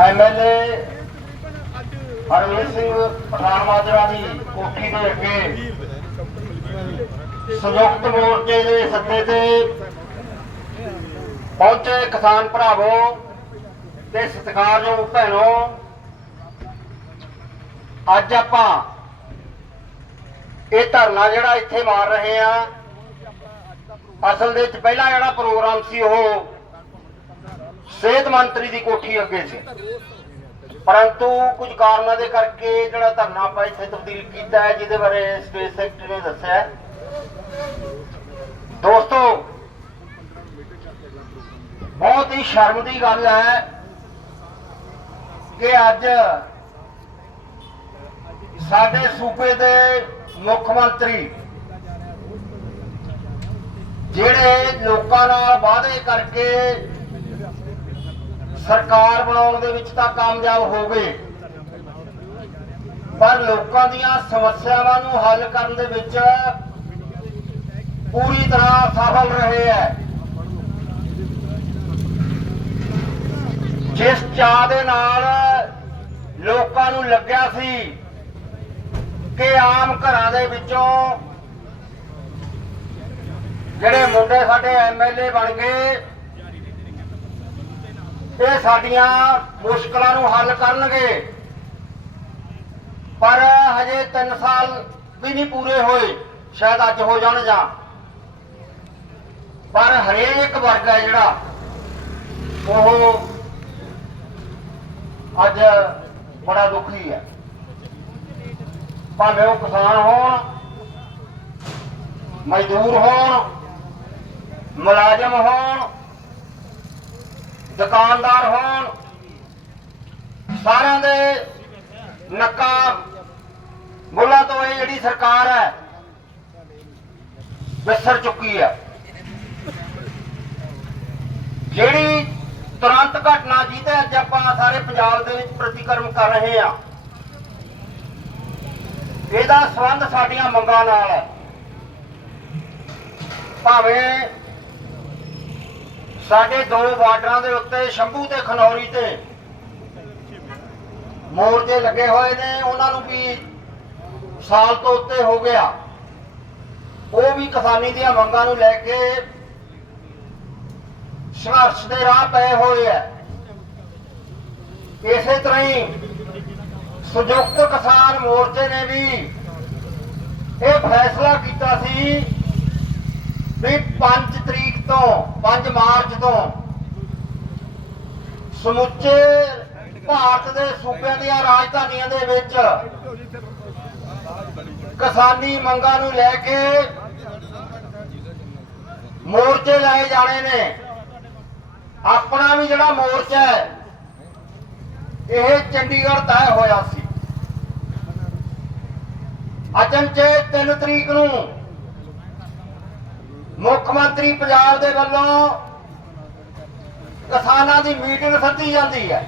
MLA Harvir Singh Pathan Majra ਦੀ ਕੋਠੀ ਦੇ ਅੱਗੇ ਸੰਯੁਕਤ ਮੋਰਚੇ ਦੇ ਸੱਦੇ ਤੇ ਪਹੁੰਚੇ ਕਿਸਾਨ ਭਰਾਵੋ ਤੇ ਸਤਿਕਾਰਯੋਗ ਭੈਣੋ, ਅੱਜ ਆਪਾਂ ਇਹ ਧਰਨਾ ਜਿਹੜਾ ਇੱਥੇ ਮਾਰ ਰਹੇ ਆ ਅਸਲ ਦੇ ਵਿੱਚ ਪਹਿਲਾ ਜਿਹੜਾ ਪ੍ਰੋਗਰਾਮ ਸੀ ਉਹ ਸਿਹਤ ਮੰਤਰੀ ਦੀ ਕੋਠੀ ਅੱਗੇ ਸੀ। ਪਰੰਤੂ ਕੁਝ ਕਾਰਨਾਂ ਦੇ ਕਰਕੇ ਜਿਹੜਾ ਧਰਨਾ ਆਪਾਂ ਇੱਥੇ ਤਬਦੀਲ ਕੀਤਾ ਹੈ, ਜਿਹਦੇ ਬਾਰੇ ਸਟੇਟ ਸੈਕਟਰੀ ਨੇ ਦੱਸਿਆ ਦੋਸਤੋ, ਬਹੁਤ ਹੀ ਸ਼ਰਮ ਦੀ ਗੱਲ ਹੈ ਕਿ ਅੱਜ ਸਾਡੇ ਸੂਬੇ ਦੇ ਮੁੱਖ ਮੰਤਰੀ ਜਿਹੜੇ ਲੋਕਾਂ ਨਾਲ ਵਾਅਦੇ ਕਰਕੇ ਸਰਕਾਰ ਬਣਾਉਣ ਦੇ ਵਿੱਚ ਤਾਂ ਕਾਮਯਾਬ ਹੋ ਗਏ। ਪਰ ਲੋਕਾਂ ਦੀਆਂ ਸਮੱਸਿਆਵਾਂ ਨੂੰ ਹੱਲ ਕਰਨ ਦੇ ਵਿੱਚ ਪੂਰੀ ਤਰ੍ਹਾਂ ਸਫਲ ਰਹੇ ਹੈ। ਜਿਸ ਚਾਹ ਦੇ ਨਾਲ ਲੋਕਾਂ ਨੂੰ ਲੱਗਿਆ ਸੀ ਕਿ ਆਮ ਘਰਾਂ ਦੇ ਵਿੱਚੋਂ ਜਿਹੜੇ ਮੁੰਡੇ ਸਾਡੇ ਐਮਐਲਏ ਬਣ ਗਏ, ਇਹ ਸਾਡੀਆਂ ਮੁਸ਼ਕਲਾਂ ਨੂੰ ਹੱਲ ਕਰਨਗੇ। ਪਰ ਹਜੇ 3 ਸਾਲ ਵੀ ਨਹੀਂ ਪੂਰੇ ਹੋਏ, ਸ਼ਾਇਦ ਅੱਜ ਹੋ ਜਾਣ ਜਾਂ। ਪਰ ਹਰੇਕ ਵਰਗ ਹੈ ਜਿਹੜਾ, ਉਹ ਅੱਜ ਬੜਾ ਦੁਖੀ ਹੈ। ਭਾਵੇਂ ਉਹ ਕਿਸਾਨ ਹੋਣ, ਮਜ਼ਦੂਰ ਹੋਣ ਮੁਲਾਜ਼ਮ ਹੋਣ, ਦੁਕਾਨਦਾਰ ਹੋਣ, ਸਾਰਿਆਂ ਦੇ ਨੱਕਾ ਮੁੱਲਾ ਤੋਂ ਇਹ ਜਿਹੜੀ ਸਰਕਾਰ ਹੈ, ਵਿਸਰ ਚੁੱਕੀ ਹੈ। ਜਿਹੜੀ ਤੁਰੰਤ ਘਟਨਾ ਜਿਹਦੇ ਅੱਜ ਆਪਾਂ ਸਾਰੇ ਪੰਜਾਬ ਦੇ ਵਿੱਚ ਪ੍ਰਤੀਕਰਮ ਕਰ ਰਹੇ ਆ ਇਹਦਾ ਸੰਬੰਧ ਸਾਡੀਆਂ ਮੰਗਾਂ ਨਾਲ ਹੈ। ਭਾਵੇਂ ਸਾਡੇ ਦੋ ਬਾਰਡਰਾਂ ਦੇ ਉੱਤੇ, ਸ਼ੰਭੂ ਤੇ ਖਨੌਰੀ ਤੇ ਮੋਰਚੇ ਲੱਗੇ ਹੋਏ ਨੇ, ਉਹਨਾਂ ਨੂੰ ਵੀ ਸਾਲ ਤੋਂ ਉੱਤੇ ਹੋ ਗਿਆ। ਉਹ ਵੀ ਕਿਸਾਨੀ ਦੀਆਂ ਮੰਗਾਂ ਨੂੰ ਲੈ ਕੇ ਸੰਘਰਸ਼ ਦੇ ਰਾਹ ਪਏ ਹੋਏ ਐ ਇਸੇ ਤਰ੍ਹਾਂ ਹੀ ਸੰਯੁਕਤ ਕਿਸਾਨ ਮੋਰਚੇ ਨੇ ਵੀ ਇਹ ਫੈਸਲਾ ਕੀਤਾ ਸੀ ਵੀ 5 ਤਰੀਕ ਤੋਂ 5 ਮਾਰਚ ਤੋਂ। ਸਮੁੱਚੇ ਭਾਰਤ ਦੇ ਸੂਬਿਆਂ ਦੀਆਂ ਰਾਜਧਾਨੀਆਂ ਦੇ ਵਿੱਚ ਕਿਸਾਨੀ ਮੰਗਾਂ ਨੂੰ ਲੈ ਕੇ ਮੋਰਚੇ ਲਾਏ ਜਾਣੇ ਨੇ। ਆਪਣਾ ਵੀ ਜਿਹੜਾ ਮੋਰਚਾ ਹੈ, ਇਹ ਚੰਡੀਗੜ੍ਹ ਤੈਅ ਹੋਇਆ ਸੀ। ਅਚਨਚੇ 3 ਤਰੀਕ ਨੂੰ ਮੁੱਖ ਮੰਤਰੀ ਪੰਜਾਬ ਦੇ ਵੱਲੋਂ ਕਿਸਾਨਾਂ ਦੀ ਮੀਟਿੰਗ ਸੱਦੀ ਜਾਂਦੀ ਹੈ।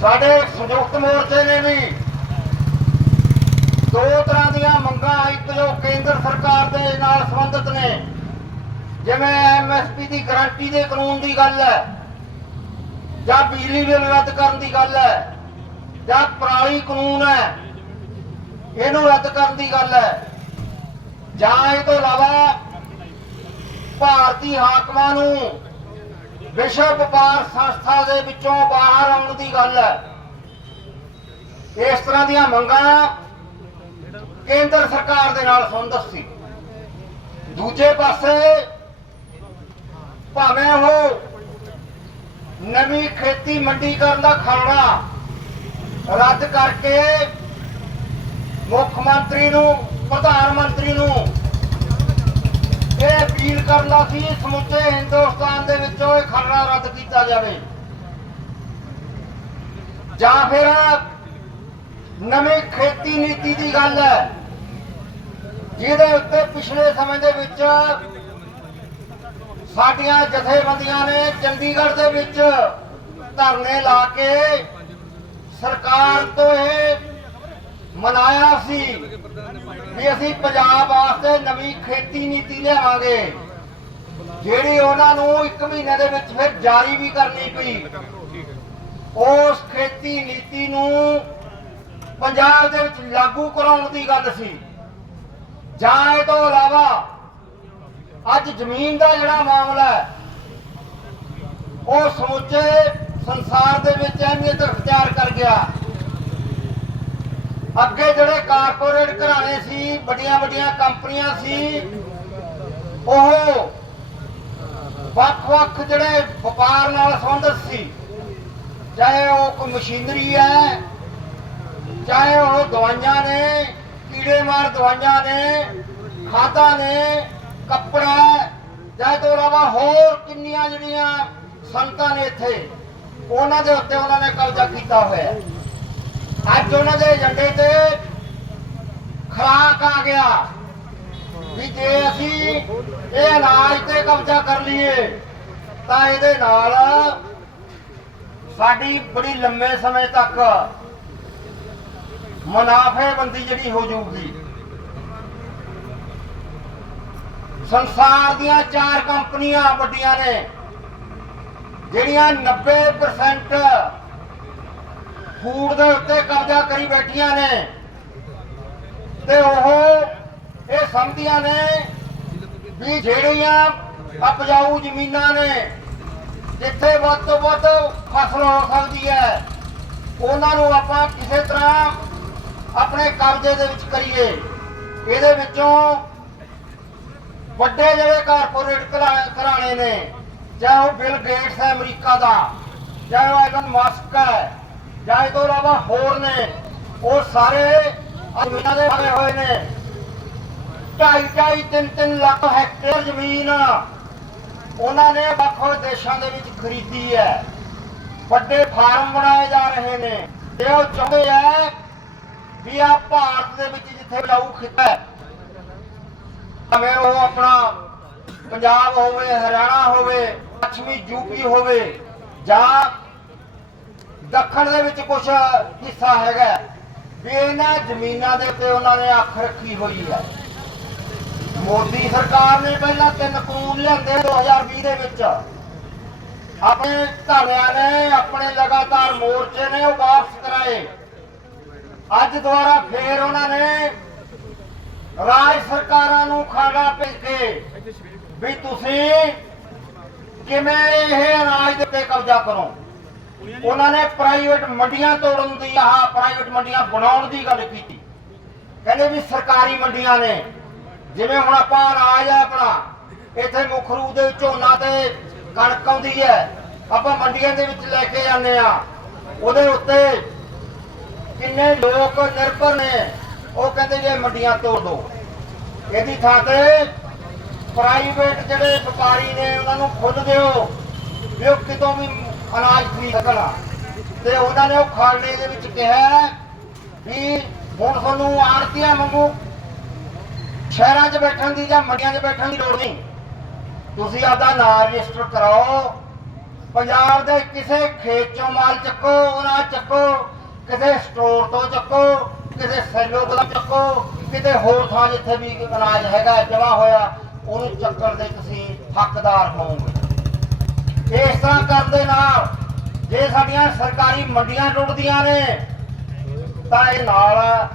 ਸਾਡੇ ਸੰਯੁਕਤ ਮੋਰਚੇ ਨੇ ਵੀ ਦੋ ਤਰ੍ਹਾਂ ਦੀਆਂ ਮੰਗਾਂ ਇੱਕ ਜੋ ਕੇਂਦਰ ਸਰਕਾਰ ਦੇ ਨਾਲ ਸੰਬੰਧਿਤ ਨੇ, ਜਿਵੇਂ ਐਮਐਸਪੀ ਦੀ ਗਾਰੰਟੀ ਦੇ ਕਾਨੂੰਨ ਦੀ ਗੱਲ ਹੈ, ਜਾਂ ਬਿਜਲੀ ਬਿੱਲ ਰੱਦ ਕਰਨ ਦੀ ਗੱਲ ਹੈ, ਜਾਂ ਪਰਾਲੀ ਕਾਨੂੰਨ ਹੈ, ਇਹਨੂੰ ਰੱਦ ਕਰਨ ਦੀ ਗੱਲ ਹੈ। ਜਾਂ ਇਹ ਤੋਂ ਇਲਾਵਾ ਭਾਰਤੀ ਹਾਕਮਾਂ ਨੂੰ ਵਿਸ਼ਵ ਵਪਾਰ ਸੰਸਥਾ ਦੇ ਵਿੱਚੋਂ ਬਾਹਰ ਆਉਣ ਦੀ ਗੱਲ ਹੈ। ਇਸ ਤਰ੍ਹਾਂ ਦੀਆਂ ਮੰਗਾਂ ਕੇਂਦਰ ਸਰਕਾਰ ਦੇ ਨਾਲ ਸੰਬੰਧਿਤ ਸੀ ਦੂਜੇ ਪਾਸੇ ਭਾਵੇਂ ਉਹ ਨਵੀਂ ਖੇਤੀ ਮੰਡੀਕਰਨ ਦਾ ਖਰੜਾ ਰੱਦ ਕਰਕੇ ਮੁੱਖ ਮੰਤਰੀ ਨੂੰ ਪ੍ਰਧਾਨ ਮੰਤਰੀ ਨੂੰ। ਇਹ ਅਪੀਲ ਕਰਨਾ ਸੀ ਸਮੁੱਚੇ ਹਿੰਦੁਸਤਾਨ ਦੇ ਵਿੱਚੋਂ ਇਹ ਖਰੜਾ ਰੱਦ ਕੀਤਾ ਜਾਵੇ। ਜਾਂ ਫਿਰ ਨਵੀਂ ਖੇਤੀ ਨੀਤੀ ਦੀ ਗੱਲ ਹੈ, ਜਿਹਦੇ ਉੱਤੇ ਪਿਛਲੇ ਸਮੇਂ ਦੇ ਵਿੱਚ ਸਾਡੀਆਂ ਜਥੇਬੰਦੀਆਂ ਨੇ ਚੰਡੀਗੜ੍ਹ ਦੇ ਵਿੱਚ ਧਰਨੇ ਲਾ ਕੇ ਸਰਕਾਰ ਤੋਂ ਇਹ ਮਨਾਇਆ ਸੀ ਵੀ ਅਸੀਂ ਪੰਜਾਬ ਵਾਸਤੇ ਨਵੀਂ ਖੇਤੀ ਨੀਤੀ ਲਿਆਵਾਂਗੇ। ਜਿਹੜੀ ਉਹਨਾਂ ਨੂੰ 1 ਮਹੀਨੇ ਦੇ ਵਿੱਚ ਫਿਰ ਜਾਰੀ ਵੀ ਕਰਨੀ ਪਈ। ਉਸ ਖੇਤੀ ਨੀਤੀ ਨੂੰ ਪੰਜਾਬ ਦੇ ਵਿੱਚ ਲਾਗੂ ਕਰਾਉਣ ਦੀ ਗੱਲ ਸੀ। ਜਾਂ ਇਹ ਤੋਂ ਇਲਾਵਾ ਅੱਜ ਜ਼ਮੀਨ ਦਾ ਜਿਹੜਾ ਮਾਮਲਾ ਹੈ, ਉਹ ਸਮੁੱਚੇ ਸੰਸਾਰ ਦੇ ਵਿੱਚ ਅਹਿਮੀਅਤ ਅਖਤਿਆਰ ਕਰ ਗਿਆ। ਅੱਗੇ ਜਿਹੜੇ ਕਾਰਪੋਰੇਟ ਘਰਾਣੇ ਸੀ, ਵੱਡੀਆਂ ਵੱਡੀਆਂ ਕੰਪਨੀਆਂ ਸੀ, ਉਹ ਵੱਖ-ਵੱਖ ਜਿਹੜੇ ਵਪਾਰ ਨਾਲ ਸੰਬੰਧਿਤ ਸੀ, ਚਾਹੇ ਉਹ ਕੋਈ ਮਸ਼ੀਨਰੀ ਹੈ, ਚਾਹੇ ਉਹ ਦਵਾਈਆਂ ਨੇ ਕੀੜੇਮਾਰ ਦਵਾਈਆਂ ਨੇ, ਖਾਦਾਂ ਨੇ, ਕੱਪੜਾ ਜਾਂ ਚਾਹੇ ਤੋਂ ਇਲਾਵਾ ਹੋਰ ਕਿੰਨੀਆਂ ਜਿਹੜੀਆਂ ਸੰਤਾਂ ਨੇ ਇੱਥੇ, ਉਹਨਾਂ ਦੇ ਉੱਤੇ ਉਹਨਾਂ ਨੇ ਕਬਜ਼ਾ ਕੀਤਾ ਹੋਇਆ ਹੈ। ਅੱਜ ਉਹਨਾਂ ਦੇ ਏਜੰਡੇ ਤੇ ਖਰਾਕ ਆ ਗਿਆ ਵੀ ਜੇ ਅਸੀਂ ਇਹ ਅਨਾਜ ਤੇ ਕਬਜ਼ਾ ਕਰ ਲਈਏ, ਤਾਂ ਇਹਦੇ ਨਾਲ ਸਾਡੀ ਬੜੀ ਲੰਮੇ ਸਮੇਂ ਤੱਕ ਮੁਨਾਫੇਬੰਦੀ ਜਿਹੜੀ ਹੋ ਜਾਊਗੀ। ਸੰਸਾਰ ਦੀਆਂ ਚਾਰ ਕੰਪਨੀਆਂ ਵੱਡੀਆਂ ਨੇ, ਜਿਹੜੀਆਂ 90% ਫੂਡ ਦੇ ਉੱਤੇ ਕਬਜ਼ਾ ਕਰੀ ਬੈਠੀਆਂ ਨੇ। ਤੇ ਉਹ ਇਹ ਸਮਝਦੀਆਂ ਨੇ ਵੀ ਜਿਹੜੀਆਂ ਉਪਜਾਊ ਜ਼ਮੀਨਾਂ ਨੇ, ਜਿੱਥੇ ਵੱਧ ਤੋਂ ਵੱਧ ਫਸਲ ਹੋ ਸਕਦੀ ਹੈ, ਉਹਨਾਂ ਨੂੰ ਆਪਾਂ ਕਿਸੇ ਤਰ੍ਹਾਂ ਆਪਣੇ ਕਬਜ਼ੇ ਦੇ ਵਿੱਚ ਕਰੀਏ। ਇਹਦੇ ਵਿੱਚੋਂ ਵੱਡੇ ਜਿਹੜੇ ਕਾਰਪੋਰੇਟ ਘਰਾਣੇ ਨੇ ਚਾਹੇ ਉਹ ਬਿਲ ਗੇਟਸ ਹੈ ਅਮਰੀਕਾ ਦਾ ਚਾਹੇ ਉਹ ਐਲਨ ਮਸਕ ਹੈ ਜਾਂ ਇਹ ਤੋਂ ਇਲਾਵਾ ਹੋਰ ਨੇ। ਉਹ ਸਾਰੇ ਜ਼ਮੀਨਾਂ ਦੇ ਬਣੇ ਹੋਏ ਨੇ। ਢਾਈ ਢਾਈ ਤਿੰਨ ਤਿੰਨ ਲੱਖ ਹੈਕਟੇਅਰ ਜ਼ਮੀਨ ਉਹਨਾਂ ਨੇ ਵੱਖ ਦੇਸ਼ਾਂ ਦੇ ਵਿੱਚ ਖਰੀਦੀ ਹੈ। ਵੱਡੇ ਫਾਰਮ ਬਣਾਏ ਜਾ ਰਹੇ ਨੇ। ਤੇ ਉਹ ਚਾਹੁੰਦੇ ਆ ਵੀ ਆ ਭਾਰਤ ਦੇ ਵਿੱਚ ਜਿੱਥੇ ਲਾਊ ਖਿੱਤਾ ਭਾਵੇਂ ਉਹ ਆਪਣਾ ਪੰਜਾਬ ਹੋਵੇ, ਹਰਿਆਣਾ ਹੋਵੇ, ਪੱਛਮੀ ਯੂਪੀ ਹੋਵੇ ਜਾਂ ਦੱਖਣ ਦੇ ਵਿੱਚ ਕੁਝ ਹਿੱਸਾ ਹੈਗਾ ਵੀ ਇਹਨਾਂ ਜ਼ਮੀਨਾਂ ਦੇ ਉੱਤੇ ਉਹਨਾਂ ਨੇ ਅੱਖ ਰੱਖੀ ਹੋਈ ਹੈ। ਮੋਦੀ ਸਰਕਾਰ ਨੇ ਪਹਿਲਾਂ ਤਿੰਨ ਕਾਨੂੰਨ ਲਿਆਂਦੇ 2020 ਦੇ ਵਿੱਚ। ਆਪਣੇ ਧਰਨਿਆਂ ਨੇ ਆਪਣੇ ਲਗਾਤਾਰ ਮੋਰਚੇ ਨੇ ਉਹ ਵਾਪਸ ਕਰਾਏ। ਅੱਜ ਦੁਬਾਰਾ ਫੇਰ ਉਹਨਾਂ ਨੇ ਰਾਜ ਸਰਕਾਰਾਂ ਨੂੰ ਖਾੜਾ ਭੇਜ ਕੇ ਵੀ ਤੁਸੀਂ ਕਿਵੇਂ ਇਹ ਅਨਾਜ ਦੇ ਉੱਤੇ ਕਬਜ਼ਾ ਕਰੋ। ਉਹਨਾਂ ਨੇ ਪ੍ਰਾਈਵੇਟ ਮੰਡੀਆਂ ਤੋੜਨ ਦੀ, ਆਹ ਪ੍ਰਾਈਵੇਟ ਮੰਡੀਆਂ ਬਣਾਉਣ ਦੀ ਗੱਲ ਕੀਤੀ। ਕਹਿੰਦੇ ਵੀ ਸਰਕਾਰੀ ਮੰਡੀਆਂ ਨੇ। ਜਿਵੇਂ ਹੁਣ ਆਪਾਂ ਅਨਾਜ ਹੈ ਆਪਣਾ, ਇੱਥੇ ਮੁੱਖ ਰੂਪ ਦੇ ਝੋਨਾ ਤੇ ਕਣਕ ਆਉਂਦੀ ਹੈ। ਆਪਾਂ ਮੰਡੀਆਂ ਦੇ ਵਿੱਚ ਲੈ ਕੇ ਜਾਂਦੇ ਆ ਉਹਦੇ ਉੱਤੇ ਕਿੰਨੇ ਲੋਕ ਨਿਰਭਰ ਨੇ, ਉਹ ਕਹਿੰਦੇ ਜੇ ਮੰਡੀਆਂ ਤੋੜ ਦੋ। ਇਹਦੀ ਥਾਂ ਤੇ ਪ੍ਰਾਈਵੇਟ ਜਿਹੜੇ ਵਪਾਰੀ ਨੇ, ਉਹਨਾਂ ਨੂੰ ਖੁੱਦ ਦਿਓ ਵੀ ਉਹ ਕਿਤੋਂ ਵੀ ਅਨਾਜ ਖਰੀਦ ਸਕਣ ਤੇ ਉਹਨਾਂ ਨੇ ਉਹ ਖਾਣੇ ਦੇ ਵਿੱਚ ਕਿਹਾ ਵੀ ਹੁਣ ਤੁਹਾਨੂੰ ਆੜਤੀਆਂ ਵਾਂਗੂ ਸ਼ਹਿਰਾਂ 'ਚ ਬੈਠਣ ਦੀ ਜਾਂ ਮੰਡੀਆਂ 'ਚ ਬੈਠਣ ਦੀ ਲੋੜ ਨਹੀਂ। ਤੁਸੀਂ ਆਪਦਾ ਨਾਂ ਰਜਿਸਟਰ ਕਰਾਓ। ਪੰਜਾਬ ਦੇ ਕਿਸੇ ਖੇਤ 'ਚੋਂ ਮਾਲ ਚੱਕੋ, ਉਹਨਾਂ ਚੱਕੋ, ਕਿਸੇ ਸਟੋਰ ਤੋਂ ਚੱਕੋ, ਕਿਸੇ ਸੈਲੋ ਤੋਂ ਚੱਕੋ, ਕਿਤੇ ਹੋਰ ਥਾਂ ਜਿੱਥੇ ਵੀ ਅਨਾਜ ਹੈਗਾ ਜਮਾ ਹੋਇਆ, ਉਹਨੂੰ ਚੱਕਣ ਦੇ ਤੁਸੀਂ ਹੱਕਦਾਰ ਹੋਵੋਗੇ। ਇਸ ਤਰ੍ਹਾਂ ਕਰਨ ਦੇ ਨਾਲ ਜੇ ਸਾਡੀਆਂ ਸਰਕਾਰੀ ਮੰਡੀਆਂ ਟੁੱਟਦੀਆਂ ਨੇ, ਤਾਂ ਇਹ ਨਾਲ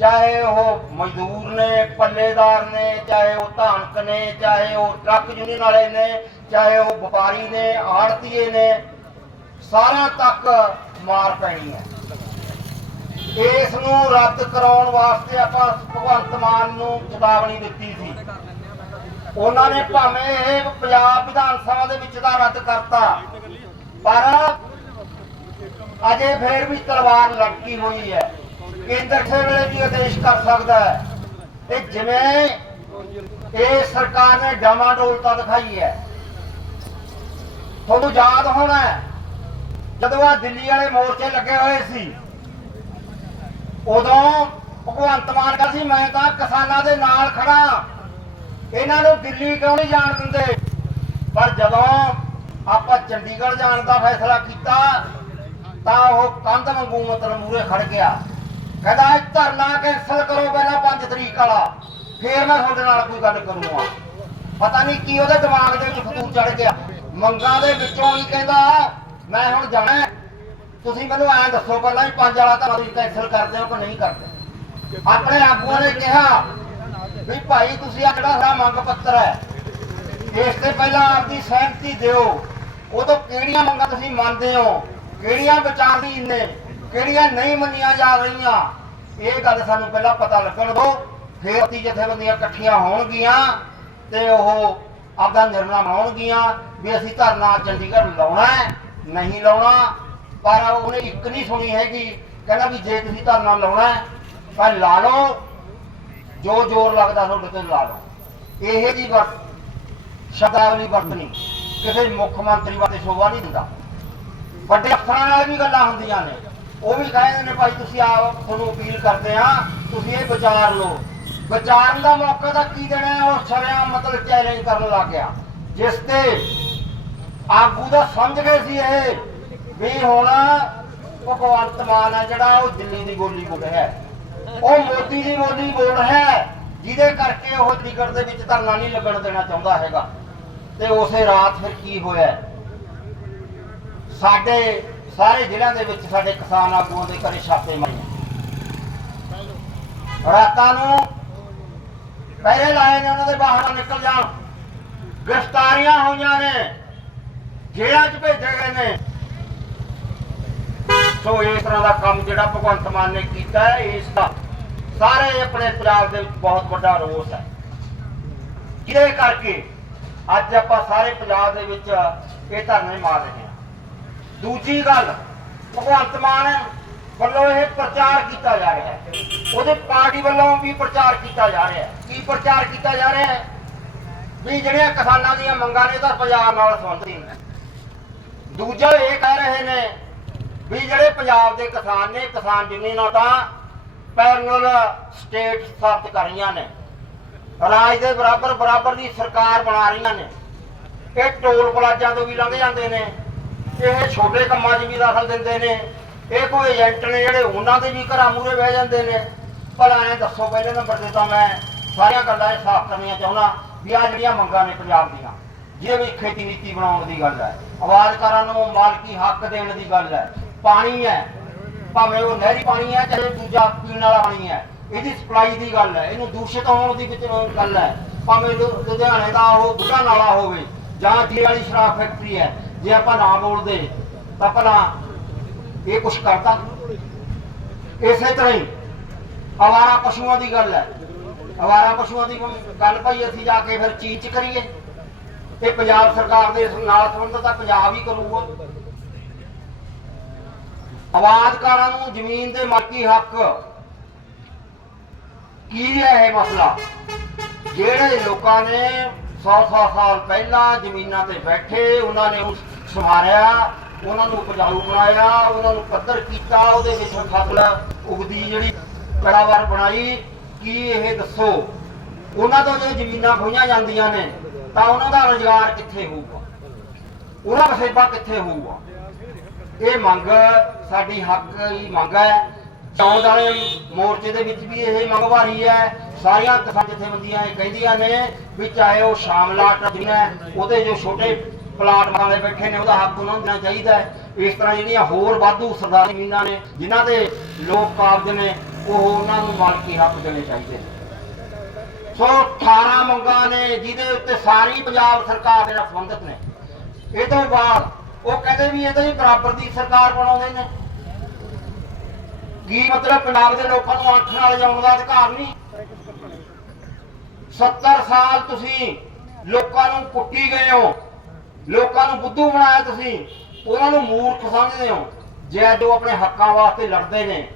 ਚਾਹੇ ਉਹ ਮਜ਼ਦੂਰ ਨੇ, ਪੱਲੇਦਾਰ ਨੇ, ਚਾਹੇ ਉਹ ਧਾਨਕ ਨੇ, ਚਾਹੇ ਉਹ ਟਰੱਕ ਯੂਨੀਅਨ ਵਾਲੇ ਨੇ, ਚਾਹੇ ਉਹ ਵਪਾਰੀ ਨੇ, ਆੜਤੀਏ ਨੇ ਸਾਰਾ ਤੱਕ ਮਾਰ ਪੈਣੀ ਹੈ। ਇਸ ਨੂੰ ਰੱਦ ਕਰਾਉਣ ਵਾਸਤੇ ਆਪਾਂ ਭਗਵੰਤ ਮਾਨ ਨੂੰ ਚੇਤਾਵਨੀ ਦਿੱਤੀ ਸੀ। ਉਹਨਾਂ ਨੇ ਭਾਵੇਂ ਇਹ ਪੰਜਾਬ ਵਿਧਾਨ ਸਭਾ ਦੇ ਵਿੱਚ ਦਾ ਰੱਦ ਕਰਤਾ, ਪਰ ਅਜੇ ਫੇਰ ਵੀ ਤਲਵਾਰ ਲਟਕੀ ਹੋਈ ਹੈ। ਕੇਂਦਰ ਕਿਸੇ ਵੇਲੇ ਵੀ ਆਦੇਸ਼ ਕਰ ਸਕਦਾ ਹੈ। ਤੇ ਜਿਵੇਂ ਇਹ ਸਰਕਾਰ ਨੇ ਡਾਮਾਡੋਲਤਾ ਦਿਖਾਈ ਹੈ। ਤੁਹਾਨੂੰ ਯਾਦ ਹੋਣਾ ਜਦੋਂ ਆ ਦਿੱਲੀ ਵਾਲੇ ਮੋਰਚੇ ਲੱਗੇ ਹੋਏ ਸੀ, ਉਦੋਂ ਭਗਵੰਤ ਮਾਨ ਕਹਿੰਦਾ ਸੀ, ਮੈਂ ਤਾਂ ਕਿਸਾਨਾਂ ਦੇ ਨਾਲ ਖੜਾ ਇਹਨਾਂ ਨੂੰ ਦਿੱਲੀ ਕਿਉਂ ਨਹੀਂ ਜਾਣ ਦਿੰਦੇ? ਪਰ ਜਦੋਂ ਆਪਾਂ ਚੰਡੀਗੜ੍ਹ ਜਾਣ ਦਾ ਫੈਸਲਾ ਕੀਤਾ, ਤਾਂ ਉਹ ਕੰਧ ਵਾਂਗੂ ਮਤਲਬ ਮੂਰੇ ਖੜ ਗਿਆ। ਕਹਿੰਦਾ, ਇਹ ਧਰਨਾ ਕੈਂਸਲ ਕਰੋ ਪਹਿਲਾਂ 5 ਤਰੀਕ ਵਾਲਾ। ਫੇਰ ਮੈਂ ਤੁਹਾਡੇ ਨਾਲ ਕੋਈ ਗੱਲ ਕਰੂੰਗਾ। ਪਤਾ ਨਹੀਂ ਕੀ ਉਹਦੇ ਦਿਮਾਗ ਦੇ ਵਿੱਚ ਫਤੂਰ ਚੜ ਗਿਆ। ਮੰਗਾਂ ਦੇ ਵਿੱਚੋਂ ਹੀ ਕਹਿੰਦਾ, ਮੈਂ ਹੁਣ ਜਾਣਾ ਤੁਸੀਂ ਮੈਨੂੰ ਐਂ ਦੱਸੋ ਪਹਿਲਾਂ ਵੀ ਪੰਜ ਵਾਲਾ ਧਰਨਾ ਤੁਸੀਂ ਕੈਂਸਲ ਕਰਦੇ ਹੋ ਕਿ ਨਹੀਂ ਕਰਦੇ? ਆਪਣੇ ਆਗੂਆਂ ਨੇ ਕਿਹਾ ਵੀ ਭਾਈ ਤੁਸੀਂ ਆ ਜਿਹੜਾ ਸਾਡਾ ਮੰਗ ਪੱਤਰ ਹੈ, ਇਸ ਤੇ ਪਹਿਲਾਂ ਆਪਦੀ ਸਹਿਮਤੀ ਦਿਓ। ਉਹ ਕਿਹੜੀਆਂ ਮੰਗਾਂ ਤੁਸੀਂ ਮੰਨਦੇ ਹੋ? ਕਿਹੜੀਆਂ ਵਿਚਾਰਦੀ ਨੇ ਕਿਹੜੀਆਂ ਨਹੀਂ ਮੰਨੀਆਂ ਜਾ ਰਹੀਆਂ? ਇਹ ਗੱਲ ਸਾਨੂੰ ਪਹਿਲਾਂ ਪਤਾ ਲੱਗਣ ਦਿਓ। ਫਿਰ ਅਸੀਂ ਜਥੇਬੰਦੀਆਂ ਇਕੱਠੀਆਂ ਹੋਣਗੀਆਂ ਤੇ ਉਹ ਆਪਦਾ ਨਿਰਣਾ ਬਣਾਉਣਗੀਆਂ ਵੀ ਅਸੀਂ ਧਰਨਾ ਚੰਡੀਗੜ੍ਹ ਲਾਉਣਾ ਹੈ, ਨਹੀਂ ਲਾਉਣਾ। ਪਰ ਉਹਨੇ ਇੱਕ ਨਹੀਂ ਸੁਣੀ ਹੈਗੀ। ਕਹਿੰਦਾ ਵੀ ਜੇ ਤੁਸੀਂ ਧਰਨਾ ਲਾਉਣਾ ਹੈ, ਤਾਂ ਲਾ ਲਓ। ਜੋ ਜ਼ੋਰ ਲੱਗਦਾ ਤੁਹਾਡੇ ਤੇ ਲਾ ਲਓ। ਇਹ ਜੀ ਵਰਤ, ਸ਼ਬਦਾਵਲੀ ਵਰਤਣੀ ਕਿਸੇ ਮੁੱਖ ਮੰਤਰੀ ਵਾਸਤੇ ਸ਼ੋਭਾ ਨਹੀਂ ਦਿੰਦਾ। ਵੱਡੇ ਅਫਸਰਾਂ ਨਾਲ ਵੀ ਗੱਲਾਂ ਹੁੰਦੀਆਂ ਨੇ। ਉਹ ਵੀ ਕਹਿੰਦੇ ਨੇ, ਭਾਈ ਤੁਸੀਂ ਆਪ ਤੁਹਾਨੂੰ ਅਪੀਲ ਕਰਦੇ ਆ, ਤੁਸੀਂ ਇਹ ਵਿਚਾਰ ਲਓ। ਵਿਚਾਰਨ ਦਾ ਮੌਕਾ ਤਾਂ ਕੀ ਦੇਣਾ ਹੈ? ਉਹ ਸ਼ਰਿਆਂ ਮਤਲਬ ਚੈਲੰਜ ਕਰਨ ਲੱਗ ਗਿਆ। ਜਿਸ ਤੇ ਆਗੂ ਦਾ ਸਮਝ ਗਏ ਸੀ ਇਹ, ਵੀ ਹੁਣ ਭਗਵੰਤ ਮਾਨ ਹੈ ਜਿਹੜਾ ਉਹ ਦਿੱਲੀ ਦੀ ਬੋਲੀ ਬੋਲ ਰਿਹਾ ਹੈ। ਉਹ ਮੋਦੀ ਦੀ ਬੋਲੀ ਬੋਲ ਰਿਹਾ ਹੈ, ਜਿਹਦੇ ਕਰਕੇ ਉਹ ਚੰਡੀਗੜ੍ਹ ਦੇ ਵਿੱਚ ਧਰਨਾ ਨਹੀਂ ਲੱਗਣ ਦੇਣਾ ਚਾਹੁੰਦਾ ਹੈਗਾ। ਤੇ ਉਸੇ ਰਾਤ ਫਿਰ ਕੀ ਹੋਇਆ? ਸਾਡੇ ਸਾਰੇ ਜ਼ਿਲ੍ਹਿਆਂ ਦੇ ਵਿੱਚ ਸਾਡੇ ਕਿਸਾਨ ਆਗੂਆਂ ਦੇ ਘਰੇ ਛਾਪੇ ਮਾਰੇ। ਰਾਤਾਂ ਨੂੰ ਪਹਿਰੇ ਲਾਏ ਨੇ, ਉਹਨਾਂ ਦੇ ਬਾਹਰ ਨਿਕਲ ਜਾਣ। ਗ੍ਰਿਫਤਾਰੀਆਂ ਹੋਈਆਂ ਨੇ, ਜੇਲ੍ਹਾਂ 'ਚ ਭੇਜੇ ਗਏ ਨੇ। ਸੋ ਇਸ ਤਰ੍ਹਾਂ ਦਾ ਕੰਮ ਜਿਹੜਾ ਭਗਵੰਤ ਮਾਨ ਨੇ ਕੀਤਾ ਹੈ, ਇਸ ਦਾ ਸਾਰੇ ਆਪਣੇ ਪੰਜਾਬ ਦੇ ਵਿੱਚ ਬਹੁਤ ਵੱਡਾ ਰੋਸ ਹੈ। ਜਿਹਦੇ ਕਰਕੇ ਅੱਜ ਆਪਾਂ ਸਾਰੇ ਪੰਜਾਬ ਦੇ ਵਿੱਚ ਇਹ ਧਰਨੇ ਮਾਰ ਰਹੇ ਹਾਂ। ਦੂਜੀ ਗੱਲ, ਭਗਵੰਤ ਮਾਨ ਵੱਲੋਂ ਇਹ ਪ੍ਰਚਾਰ ਕੀਤਾ ਜਾ ਰਿਹਾ ਹੈ। ਉਹਦੇ ਪਾਰਟੀ ਵੱਲੋਂ ਵੀ ਪ੍ਰਚਾਰ ਕੀਤਾ ਜਾ ਰਿਹਾ ਹੈ। ਕੀ ਪ੍ਰਚਾਰ ਕੀਤਾ ਜਾ ਰਿਹਾ ਹੈ? ਵੀ ਜਿਹੜੀਆਂ ਕਿਸਾਨਾਂ ਦੀਆਂ ਮੰਗਾਂ ਨੇ ਤਾਂ ਪੰਜਾਬ ਨਾਲ ਸੰਬੰਧਿਤ ਨੇ। ਦੂਜਾ ਇਹ ਕਹਿ ਰਹੇ ਨੇ ਵੀ ਜਿਹੜੇ ਪੰਜਾਬ ਦੇ ਕਿਸਾਨ ਨੇ, ਕਿਸਾਨ ਜ਼ਮੀਨਾਂ ਤਾਂ ਪੈਰਲਲ ਸਟੇਟ ਸਥਾਪਿਤ ਕਰ ਰਹੀਆਂ ਨੇ। ਰਾਜ ਦੇ ਬਰਾਬਰ ਬਰਾਬਰ ਦੀ ਸਰਕਾਰ ਬਣਾ ਰਹੀਆਂ ਨੇ। ਇਹ ਟੋਲ ਪਲਾਜ਼ਾਂ ਤੋਂ ਵੀ ਲੰਘ ਜਾਂਦੇ ਨੇ। ਇਹ ਛੋਟੇ ਕੰਮਾਂ 'ਚ ਵੀ ਦਖਲ ਦਿੰਦੇ ਨੇ। ਇਹ ਕੋਈ ਏਜੰਟ ਨੇ ਜਿਹੜੇ ਉਹਨਾਂ ਦੇ ਵੀ ਘਰਾਂ ਮੂਰੇ ਬਹਿ ਜਾਂਦੇ ਨੇ। ਭਲਾ ਐਂ ਦੱਸੋ, ਪਹਿਲੇ ਨੰਬਰ ਤੇ ਤਾਂ ਮੈਂ ਸਾਰੀਆਂ ਗੱਲਾਂ ਇਹ ਸਾਫ਼ ਕਰਨੀਆਂ ਚਾਹੁੰਦਾ ਵੀ ਆ ਜਿਹੜੀਆਂ ਮੰਗਾਂ ਨੇ ਪੰਜਾਬ ਦੀਆਂ, ਜਿਹਦੇ ਵਿੱਚ ਖੇਤੀ ਨੀਤੀ ਬਣਾਉਣ ਦੀ ਗੱਲ ਹੈ, ਆਵਾਜ਼ਕਾਰਾਂ ਨੂੰ ਮਾਲਕੀ ਹੱਕ ਦੇਣ ਦੀ ਗੱਲ ਹੈ ਪਾਣੀ ਹੈ। ਭਾਵੇਂ ਉਹ ਨਹਿਰੀ ਪਾਣੀ ਹੈ ਚਾਹੇ ਦੂਜਾ ਪੀਣ ਵਾਲਾ ਪਾਣੀ ਹੈ। ਇਹਦੀ ਸਪਲਾਈ ਦੀ ਗੱਲ ਹੈ, ਇਹਨੂੰ ਦੂਸ਼ਿਤ ਹੋਣ ਦੀ ਵਿੱਚ ਗੱਲ ਹੈ। ਭਾਵੇਂ ਲੁਧਿਆਣੇ ਦਾ ਉਹ ਬੁੱਢਾ ਨਾਲਾ ਹੋਵੇ ਜਾਂ ਜੀ ਵਾਲੀ ਸ਼ਰਾਬ ਫੈਕਟਰੀ ਹੈ, ਜੇ ਆਪਾਂ ਨਾ ਬੋਲਦੇ, ਤਾਂ ਭਲਾ ਇਹ ਕੁਛ ਕਰਦਾ ਇਸੇ ਤਰ੍ਹਾਂ ਹੀ ਆਵਾਰਾ ਪਸ਼ੂਆਂ ਦੀ ਗੱਲ ਹੈ। ਆਵਾਰਾ ਪਸ਼ੂਆਂ ਦੀ ਗੱਲ ਭਾਈ, ਅਸੀਂ ਜਾ ਕੇ ਫਿਰ ਚੀਜ਼ ਚ ਕਰੀਏ। ਇਹ ਪੰਜਾਬ ਸਰਕਾਰ ਦੇ ਨਾਲ ਸੰਬੰਧਤ ਤਾਂ ਪੰਜਾਬ ਹੀ ਕਰੂਗਾ। ਆਵਾਜ਼ਕਾਰਾਂ ਨੂੰ ਜ਼ਮੀਨ ਦੇ ਮਾਲਕੀ ਹੱਕ। ਕੀ ਹੈ ਇਹ ਮਸਲਾ? ਜਿਹੜੇ ਲੋਕਾਂ ਨੇ 100-100 ਸਾਲ ਪਹਿਲਾਂ ਜ਼ਮੀਨਾਂ ਤੇ ਬੈਠੇ, ਉਹਨਾਂ ਨੇ ਉਸ ਸੰਭਾਲਿਆ ਉਹਨਾਂ ਨੂੰ ਉਪਜਾਊ ਬਣਾਇਆ, ਉਹਨਾਂ ਨੂੰ ਪੱਧਰ ਕੀਤਾ, ਉਹਦੇ ਵਿੱਚ ਫਸਲ ਉਗਦੀ, ਜਿਹੜੀ ਪੈਦਾਵਾਰ ਬਣਾਈ, ਕੀ ਇਹ ਦੱਸੋ? ਉਹਨਾਂ ਤੋਂ ਜੇ ਜ਼ਮੀਨਾਂ ਖੋਈਆਂ ਜਾਂਦੀਆਂ ਨੇ, ਤਾਂ ਉਹਨਾਂ ਦਾ ਰੁਜ਼ਗਾਰ ਕਿੱਥੇ ਹੋਊਗਾ? ਉਹਨਾਂ ਦਾ ਸੇਵਾ ਕਿੱਥੇ ਹੋਊਗਾ? ਇਹ ਮੰਗ ਸਾਡੀ ਹੱਕ ਦੀ ਮੰਗ ਹੈ। ਚੌਂਦ ਵਾਲੇ ਮੋਰਚੇ ਦੇ ਵਿੱਚ ਵੀ ਇਹ ਮੰਗ ਭਾਰੀ ਹੈ। ਸਾਰੀਆਂ ਕਿਸਾਨ ਜਥੇਬੰਦੀਆਂ ਇਹ ਕਹਿੰਦੀਆਂ ਨੇ ਵੀ ਚਾਹੇ ਉਹ ਸ਼ਾਮਲਾਟ ਜਿਹੜਾ ਉਹਦੇ ਜੋ ਛੋਟੇ ਪਲਾਟ ਵਾਲੇ ਬੈਠੇ ਨੇ, ਉਹਦਾ ਹੱਕ ਉਹਨਾਂ ਨੂੰ ਦੇਣਾ ਚਾਹੀਦਾ ਹੈ। ਇਸ ਤਰ੍ਹਾਂ ਜਿਹੜੀਆਂ ਹੋਰ ਵਾਧੂ ਸਰਦਾਰੀ ਜ਼ਮੀਨਾਂ ਨੇ, ਜਿਨ੍ਹਾਂ ਦੇ ਲੋਕ ਕਾਬਜ ਨੇ, ਉਹ ਉਹਨਾਂ ਨੂੰ ਮਾਲਕੀ ਹੱਕ ਦੇਣੇ ਚਾਹੀਦੇ ਨੇ। ਸੋ 18 ਮੰਗਾਂ ਨੇ, ਜਿਹਦੇ ਉੱਤੇ ਸਾਰੀ ਪੰਜਾਬ ਸਰਕਾਰ ਦੇ ਨਾਲ ਸੰਬੰਧਿਤ ਨੇ। ਇਹ ਤੋਂ ਬਾਅਦ ਉਹ ਕਹਿੰਦੇ ਵੀ ਇਹ ਤਾਂ ਹੀ ਬਰਾਬਰ ਦੀ ਸਰਕਾਰ ਬਣਾਉਂਦੇ ਨੇ। ਕੀ ਮਤਲਬ ਪੰਜਾਬ ਦੇ ਲੋਕਾਂ ਨੂੰ ਅੱਖ ਨਾਲ ਜਾਣ ਦਾ ਅਧਿਕਾਰ ਨਹੀਂ? 70 ਸਾਲ ਤੁਸੀਂ ਲੋਕਾਂ ਨੂੰ ਕੁੱਟੀ ਗਏ ਹੋ। ਲੋਕਾਂ ਨੂੰ ਬੁੱਧੂ ਬਣਾਇਆ ਤੁਸੀਂ। ਉਹਨਾਂ ਨੂੰ ਮੂਰਖ ਸਮਝਦੇ ਹੋ। ਜੇ ਅੱਜ ਉਹ ਆਪਣੇ ਹੱਕਾਂ ਵਾਸਤੇ ਲੜਦੇ ਨੇ,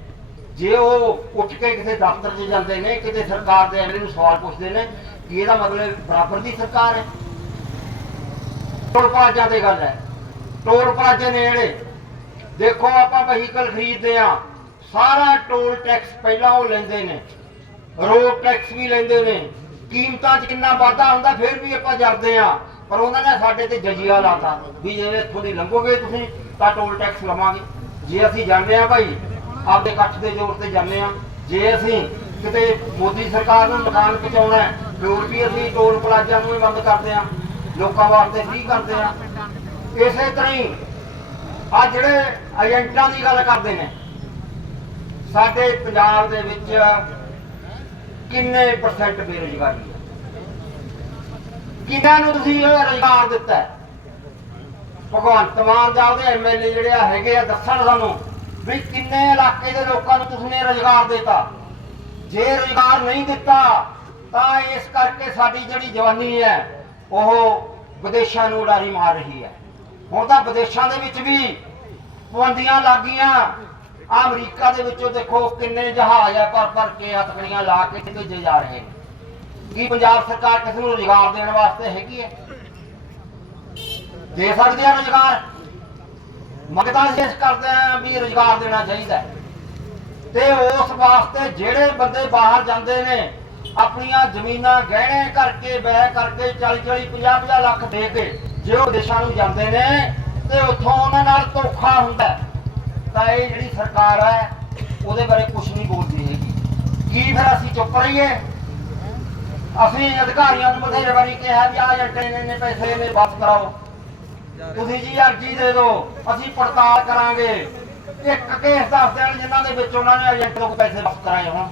ਜੇ ਉਹ ਉੱਠ ਕੇ ਕਿਸੇ ਦਫ਼ਤਰ 'ਚ ਜਾਂਦੇ ਨੇ, ਕਿਤੇ ਸਰਕਾਰ ਦੇ ਅਗਲੇ ਨੂੰ ਸਵਾਲ ਪੁੱਛਦੇ ਨੇ, ਕਿ ਇਹਦਾ ਮਤਲਬ ਬਰਾਬਰ ਦੀ ਸਰਕਾਰ ਹੈ? ਟੋਲ ਪਲਾਜ਼ਾ ਤੇ ਗੱਲ ਹੈ। ਟੋਲ ਪਲਾਜ਼ੇ ਨੇ ਜਿਹੜੇ ਦੇਖੋ ਆਪਾਂ ਵਹੀਕਲ ਖਰੀਦਦੇ ਆ ਸਾਰਾ ਟੋਲ ਟੈਕਸ ਪਹਿਲਾਂ ਉਹ ਲੈਂਦੇ ਨੇ। ਰੋਡ ਟੈਕਸ ਵੀ ਲੈਂਦੇ ਨੇ। ਕੀਮਤਾਂ 'ਚ ਕਿੰਨਾ ਵਾਧਾ ਹੁੰਦਾ ਫਿਰ ਵੀ ਆਪਾਂ ਜਰਦੇ ਆ ਪਰ ਉਹਨਾਂ ਨੇ ਸਾਡੇ ਤੇ ਜਜੀਆ ਲਾਤਾ ਵੀ ਜੇ ਇੱਥੋਂ ਦੀ ਲੰਘੋਗੇ ਤੁਸੀਂ ਤਾਂ ਟੋਲ ਟੈਕਸ ਲਵਾਂਗੇ। ਜੇ ਅਸੀਂ ਜਾਂਦੇ ਆ ਭਾਈ, ਆਪਦੇ ਇਕੱਠ ਦੇ ਜ਼ੋਰ ਤੇ ਜਾਂਦੇ ਆ ਜੇ ਅਸੀਂ ਕਿਤੇ ਮੋਦੀ ਸਰਕਾਰ ਨੂੰ ਮਕਾਨ ਪਹੁੰਚਾਉਣਾ ਹੈ ਫਿਰ ਵੀ ਅਸੀਂ ਟੋਲ ਪਲਾਜ਼ਾ ਨੂੰ ਵੀ ਬੰਦ ਕਰਦੇ ਆ ਲੋਕਾਂ ਵਾਸਤੇ ਫ੍ਰੀ ਕਰਦੇ ਆ ਇਸੇ ਤਰ੍ਹਾਂ ਹੀ ਆ ਜਿਹੜੇ ਏਜੰਟਾਂ ਦੀ ਗੱਲ ਕਰਦੇ ਨੇ, ਸਾਡੇ ਪੰਜਾਬ ਦੇ ਵਿੱਚ ਕਿੰਨੇ ਪਰਸੈਂਟ ਬੇਰੁਜ਼ਗਾਰੀ ਹੈ? ਕਿਹਨਾਂ ਨੂੰ ਤੁਸੀਂ ਇਹ ਰੁਜ਼ਗਾਰ ਦਿੱਤਾ ਭਗਵੰਤ ਮਾਨ ਦਾ ਉਹਦੇ ਐਮਐਲਏ ਜਿਹੜੇ ਆ ਹੈਗੇ ਆ, ਦੱਸਣ ਸਾਨੂੰ ਵੀ ਕਿੰਨੇ ਇਲਾਕੇ ਦੇ ਲੋਕਾਂ ਨੂੰ ਤੁਸੀਂ ਨੇ ਰੁਜ਼ਗਾਰ ਦਿੱਤਾ। ਜੇ ਰੁਜ਼ਗਾਰ ਨਹੀਂ ਦਿੱਤਾ, ਤਾਂ ਇਸ ਕਰਕੇ ਸਾਡੀ ਜਿਹੜੀ ਜਵਾਨੀ ਹੈ, ਉਹ ਵਿਦੇਸ਼ਾਂ ਨੂੰ ਉਡਾਰੀ ਮਾਰ ਰਹੀ ਹੈ। ਹੁਣ ਤਾਂ ਵਿਦੇਸ਼ਾਂ ਦੇ ਵਿੱਚ ਵੀ ਪਾਬੰਦੀਆਂ ਲੱਗੀਆਂ। ਆ ਅਮਰੀਕਾ ਦੇ ਵਿੱਚੋਂ ਦੇਖੋ ਕਿੰਨੇ ਜਹਾਜ਼ ਆ ਭਰ ਭਰ ਕੇ ਹਥਕੜੀਆਂ ਲਾ ਕੇ ਭੇਜੇ ਜਾ ਰਹੇ ਨੇ। ਕੀ ਪੰਜਾਬ ਸਰਕਾਰ ਕਿਸੇ ਨੂੰ ਰੁਜ਼ਗਾਰ ਦੇਣ ਵਾਸਤੇ ਹੈਗੀ ਹੈ? ਦੇ ਸਕਦੀ ਹੈ ਰੁਜ਼ਗਾਰ? ਮੰਗਤਾ ਇਸ ਕਰਦੇ ਆ ਵੀ ਰੁਜ਼ਗਾਰ ਦੇਣਾ ਚਾਹੀਦਾ ਤੇ ਉਸ ਵਾਸਤੇ ਜਿਹੜੇ ਬੰਦੇ ਬਾਹਰ ਜਾਂਦੇ ਨੇ, ਆਪਣੀਆਂ ਜ਼ਮੀਨਾਂ ਗਹਿਣੇ ਕਰਕੇ ਬੈ ਕਰਕੇ 40 40 50 50 ਲੱਖ ਦੇ ਕੇ ਜੇ ਉਹ ਦੇਸ਼ਾਂ ਨੂੰ ਜਾਂਦੇ ਨੇ ਤੇ ਉੱਥੋਂ ਉਹਨਾਂ ਨਾਲ ਧੋਖਾ ਹੁੰਦਾ ਤਾਂ ਇਹ ਜਿਹੜੀ ਸਰਕਾਰ ਹੈ, ਉਹਦੇ ਬਾਰੇ ਕੁਝ ਨਹੀਂ ਬੋਲਦੀ ਹੈਗੀ। ਕੀ ਫਿਰ ਅਸੀਂ ਚੁੱਪ ਰਹੀਏ? ਅਸੀਂ ਅਧਿਕਾਰੀਆਂ ਨੂੰ ਬਥੇਰੇ ਵਾਰੀ ਕਿਹਾ ਵੀ ਆ ਏਜੰਟ ਨੇ, ਇੰਨੇ ਪੈਸੇ ਨੇ, ਵਾਪਸ ਕਰਾਓ। ਤੁਸੀਂ ਜੀ ਅਰਜੀ ਦੇ ਦਿਓ, ਅਸੀਂ ਪੜਤਾਲ ਕਰਾਂਗੇ। ਇੱਕ ਕੇਸ ਦੱਸ ਦੇਣ ਜਿਨ੍ਹਾਂ ਦੇ ਵਿੱਚ ਉਹਨਾਂ ਨੇ ਏਜੰਟ ਤੋਂ ਪੈਸੇ ਵਾਪਸ ਕਰਾਏ ਹੋਣ।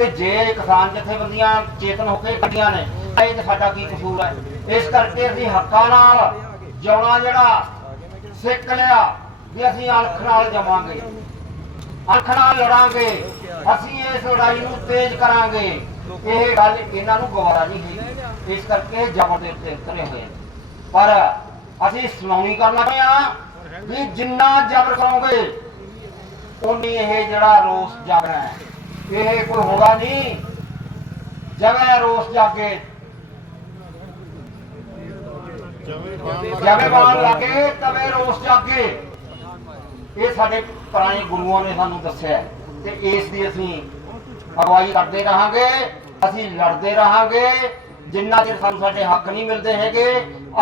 ਤੇ ਜੇ ਕਿਸਾਨ ਜਥੇਬੰਦੀਆਂ ਚੇਤਨ ਹੋ ਕੇ ਕੱਢੀਆਂ ਨੇ ਇਹ 'ਚ ਸਾਡਾ ਕੀ ਕਸੂਰ ਹੈ? ਇਸ ਕਰਕੇ ਅਸੀਂ ਹੱਕਾਂ ਨਾਲ ਜਿਉਣਾ ਜਿਹੜਾ ਸਿੱਖ ਲਿਆ, ਵੀ ਅਸੀਂ ਅਲਖ ਨਾਲ ਜਮਾਂਗੇ। ਅੱਖ ਨਾਲ ਲੜਾਂਗੇ, ਅਸੀਂ ਇਸ ਲੜਾਈ ਨੂੰ ਤੇਜ਼ ਕਰਾਂਗੇ। ਇਹ ਗੱਲ ਇਹਨਾਂ ਨੂੰ ਗਵਾਰਾ ਨਹੀਂ ਹੈਗੀ। ਇਸ ਕਰਕੇ ਜਬਰ ਦੇ ਉੱਤੇ ਉਤਰੇ ਹੋਏ। ਪਰ ਅਸੀਂ ਸੁਣਾਉਣੀ ਕਰਨਾ ਚਾਹੁੰਦੇ ਆ ਵੀ ਜਿੰਨਾ ਜਬਰ ਕਰੋਗੇ, ਉਨੀ ਇਹ ਜਿਹੜਾ ਰੋਸ ਜਾਗਣਾ ਹੈ। ਇਹ ਕੋਈ ਹੋਗਾ ਨਹੀਂ। ਜਵੇ ਰੋਸ ਜਾਗੇ। ਜਵੇ ਬਾਣ ਲੱਗੇ, ਤਵੇ ਰੋਸ ਜਾਗੇ। ਇਹ ਸਾਡੇ ਪੁਰਾਣੇ ਗੁਰੂਆਂ ਨੇ ਸਾਨੂੰ ਦੱਸਿਆ ਤੇ ਇਸ ਦੀ ਅਸੀਂ ਅਗਵਾਈ ਕਰਦੇ ਰਹਾਂਗੇ, ਅਸੀਂ ਲੜਦੇ ਰਹਾਂਗੇ। ਜਿੰਨਾ ਚਿਰ ਸਾਨੂੰ ਸਾਡੇ ਹੱਕ ਨਹੀਂ ਮਿਲਦੇ ਹੈਗੇ,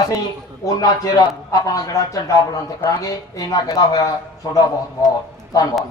ਅਸੀਂ ਉਹਨਾਂ ਚਿਰ ਆਪਣਾ ਜਿਹੜਾ ਝੰਡਾ ਬੁਲੰਦ ਕਰਾਂਗੇ। ਇਹਨਾਂ ਕਹਿੰਦਾ ਹੋਇਆ, ਤੁਹਾਡਾ ਬਹੁਤ ਬਹੁਤ ਧੰਨਵਾਦ।